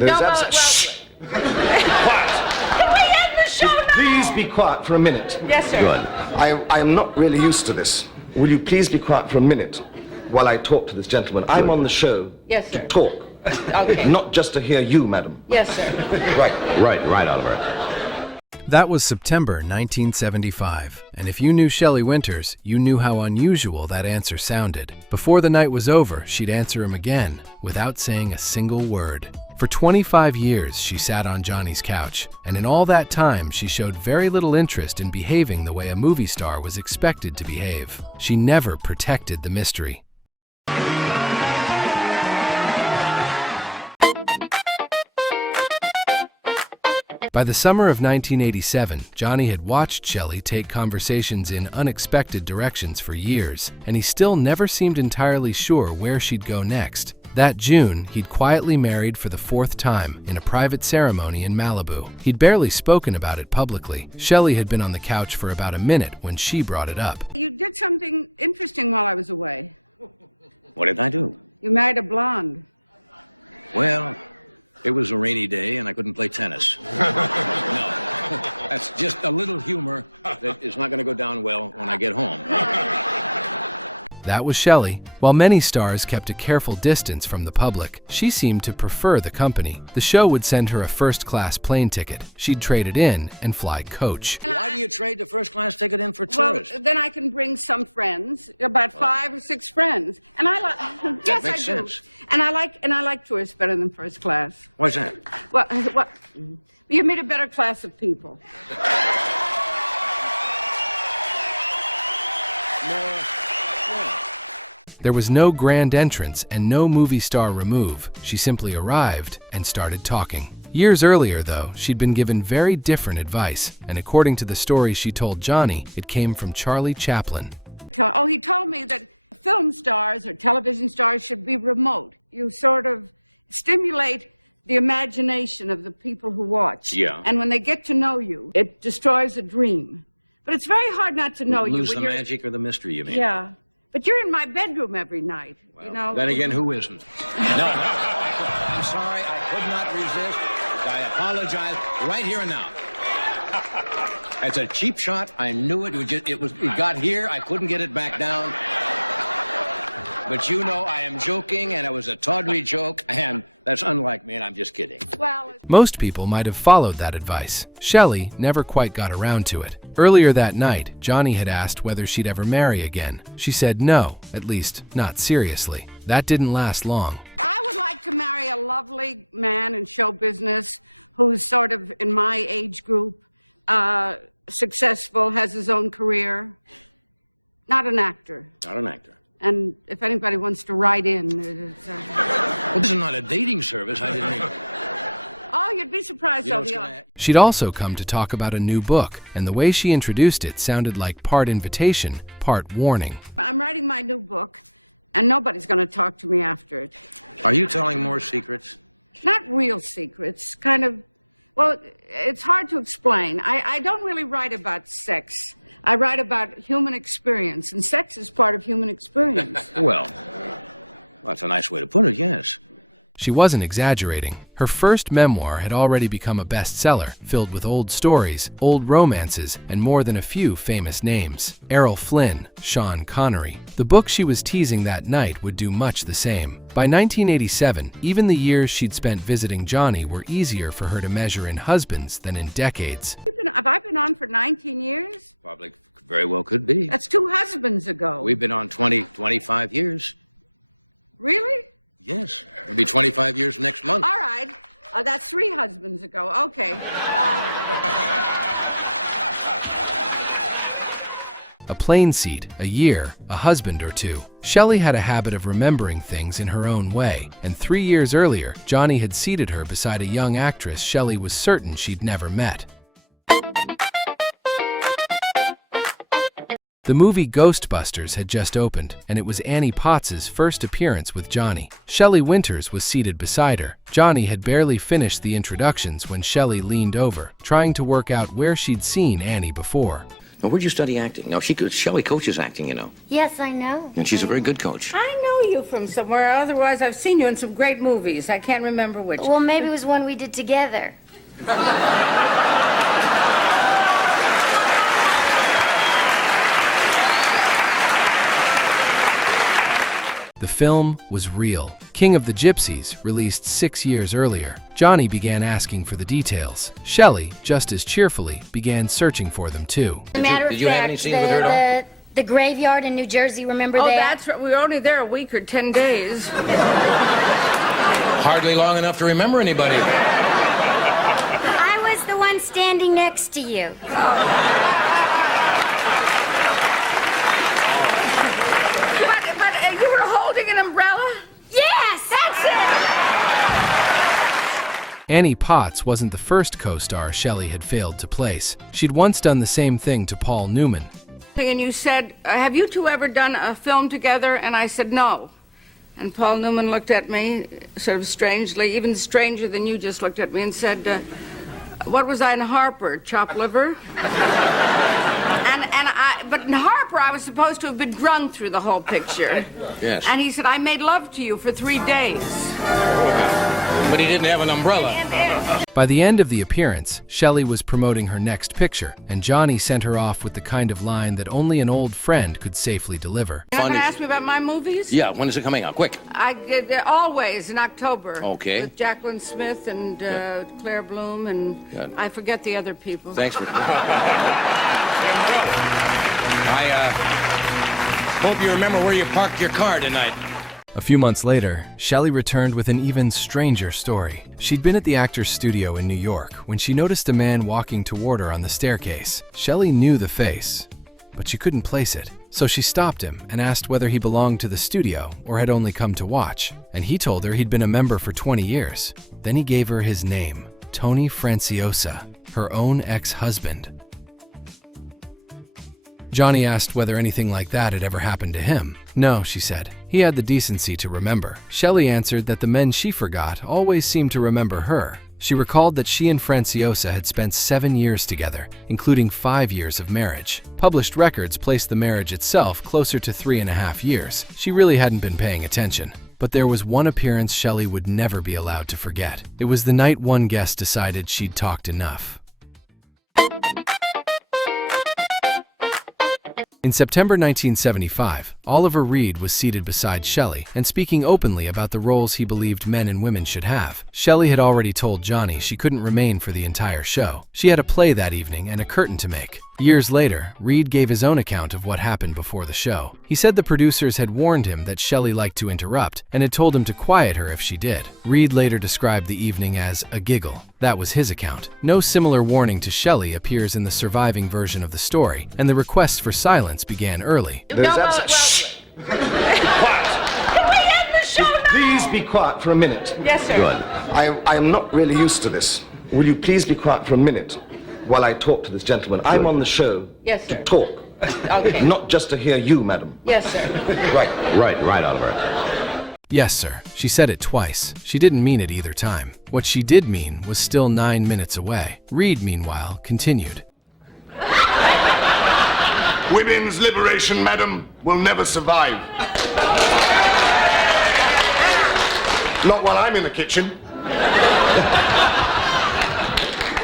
There's No, Quiet. can we end the show now? Please be quiet for a minute. Yes, sir. Good. I am not really used to this. Will you please be quiet for a minute while I talk to this gentleman? I'm on the show Yes, sir. to talk. Okay. Not just to hear you, madam. Yes, sir. Right, Oliver. That was September 1975, and if you knew Shelley Winters, you knew how unusual that answer sounded. Before the night was over, she'd answer him again, without saying a single word. For 25 years, she sat on Johnny's couch, and in all that time, she showed very little interest in behaving the way a movie star was expected to behave. She never protected the mystery. By the summer of 1987, Johnny had watched Shelley take conversations in unexpected directions for years, and he still never seemed entirely sure where she'd go next. That June, he'd quietly married for the 4th time in a private ceremony in Malibu. He'd barely spoken about it publicly. Shelley had been on the couch for about a minute when she brought it up. That was Shelley. While many stars kept a careful distance from the public, she seemed to prefer the company. The show would send her a first-class plane ticket. She'd trade it in and fly coach. There was no grand entrance and no movie star remove. She simply arrived and started talking. Years earlier, though, she'd been given very different advice, and according to the story she told Johnny, it came from Charlie Chaplin. Most people might have followed that advice. Shelley never quite got around to it. Earlier that night, Johnny had asked whether she'd ever marry again. She said no, at least not seriously. That didn't last long. She'd also come to talk about a new book, and the way she introduced it sounded like part invitation, part warning. She wasn't exaggerating. Her first memoir had already become a bestseller, filled with old stories, old romances, and more than a few famous names. Errol Flynn, Sean Connery. The book she was teasing that night would do much the same. By 1987, even the years she'd spent visiting Johnny were easier for her to measure in husbands than in decades. A plane seat, a year, a husband or two. Shelley had a habit of remembering things in her own way, and 3 years earlier, Johnny had seated her beside a young actress Shelley was certain she'd never met. The movie Ghostbusters had just opened, and it was Annie Potts's first appearance with Johnny. Shelley Winters was seated beside her. Johnny had barely finished the introductions when Shelley leaned over, trying to work out where she'd seen Annie before. Now, where'd you study acting? No, Shelley coaches acting, you know. Yes, I know. And she's a very good coach. I know you from somewhere. Otherwise, I've seen you in some great movies. I can't remember which. Well, maybe it was one we did together. The film was real. King of the Gypsies, released 6 years earlier. Johnny began asking for the details. Shelley, just as cheerfully, began searching for them too. Did you have any scenes with her at all? The graveyard in New Jersey, remember Oh, that? that's right. We were only there a week or 10 days. Hardly long enough to remember anybody. I was the one standing next to you. But you were holding an umbrella? Yes! That's it! Annie Potts wasn't the first co-star Shelley had failed to place. She'd once done the same thing to Paul Newman. And you said, have you two ever done a film together? And I said, no. And Paul Newman looked at me sort of strangely, even stranger than you just looked at me, and said, what was I in Harper, chop liver? But in Harper, I was supposed to have been drunk through the whole picture. Yes. And he said, I made love to you for 3 days. But he didn't have an umbrella. By the end of the appearance, Shelley was promoting her next picture, and Johnny sent her off with the kind of line that only an old friend could safely deliver. You're not going to ask me about my movies? Yeah, when is it coming out? Quick. They're always in October. Okay. With Jacqueline Smith and Claire Bloom, and Good. I forget the other people. Thanks for... I hope you remember where you parked your car tonight. A few months later, Shelley returned with an even stranger story. She'd been at the actor's studio in New York when she noticed a man walking toward her on the staircase. Shelley knew the face, but she couldn't place it. So she stopped him and asked whether he belonged to the studio or had only come to watch. And he told her he'd been a member for 20 years. Then he gave her his name, Tony Franciosa, her own ex-husband. Johnny asked whether anything like that had ever happened to him. No, she said. He had the decency to remember. Shelley answered that the men she forgot always seemed to remember her. She recalled that she and Franciosa had spent 7 years together, including 5 years of marriage. Published records placed the marriage itself closer to 3.5 years. She really hadn't been paying attention. But there was one appearance Shelley would never be allowed to forget. It was the night one guest decided she'd talked enough. In September 1975, Oliver Reed was seated beside Shelley and speaking openly about the roles he believed men and women should have. Shelley had already told Johnny she couldn't remain for the entire show. She had a play that evening and a curtain to make. Years later, Reed gave his own account of what happened before the show. He said the producers had warned him that Shelley liked to interrupt and had told him to quiet her if she did. Reed later described the evening as a giggle. That was his account. No similar warning to Shelley appears in the surviving version of the story, and the request for silence began early. Shh! Quiet! Can we end the show now? Please be quiet for a minute. Yes, sir. Good. I am not really used to this. Will you please be quiet for a minute while I talk to this gentleman? I'm on the show Yes, sir. to talk, Okay. not just to hear you, madam. Yes, sir. Right, Oliver. Yes, sir. She said it twice. She didn't mean it either time. What she did mean was still 9 minutes away. Reed, meanwhile, continued. Women's liberation, madam, will never survive. Not while I'm in the kitchen.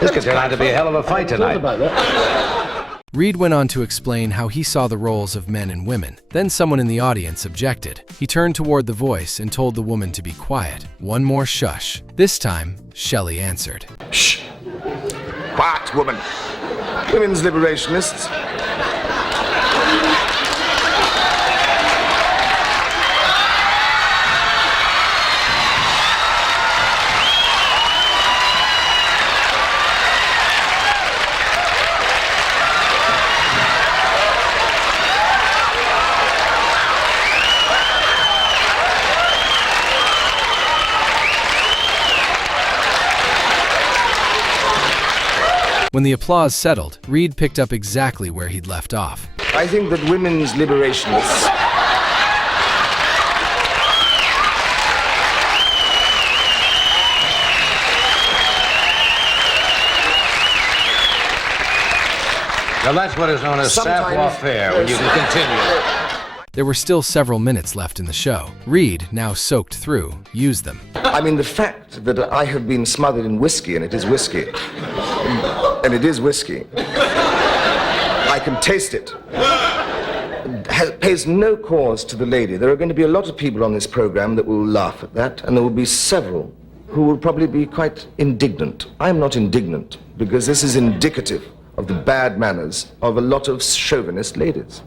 This could turn out to be a hell of a fight tonight. Reed went on to explain how he saw the roles of men and women. Then someone in the audience objected. He turned toward the voice and told the woman to be quiet. One more shush. This time, Shelley answered. Shh! Quiet, woman. Women's liberationists. When the applause settled, Reed picked up exactly where he'd left off. I think that women's liberationists Well, that's what is known as savoir-faire, when you can continue. There were still several minutes left in the show. Reed, now soaked through, used them. I mean, the fact that I have been smothered in whiskey, and it is whiskey, and it is whiskey, I can taste it, pays no cause to the lady. There are going to be a lot of people on this program that will laugh at that, and there will be several who will probably be quite indignant. I'm not indignant, because this is indicative of the bad manners of a lot of chauvinist ladies.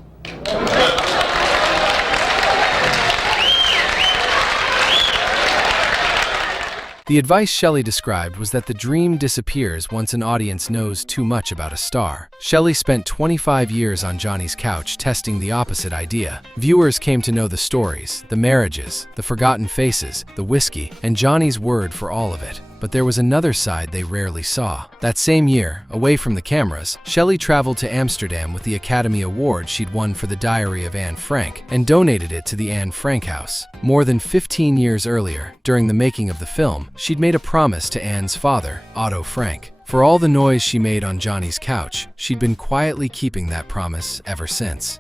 The advice Shelley described was that the dream disappears once an audience knows too much about a star. Shelley spent 25 years on Johnny's couch testing the opposite idea. Viewers came to know the stories, the marriages, the forgotten faces, the whiskey, and Johnny's word for all of it. But there was another side they rarely saw. That same year, away from the cameras, Shelley traveled to Amsterdam with the Academy Award she'd won for The Diary of Anne Frank and donated it to the Anne Frank House. More than 15 years earlier, during the making of the film, she'd made a promise to Anne's father, Otto Frank. For all the noise she made on Johnny's couch, she'd been quietly keeping that promise ever since.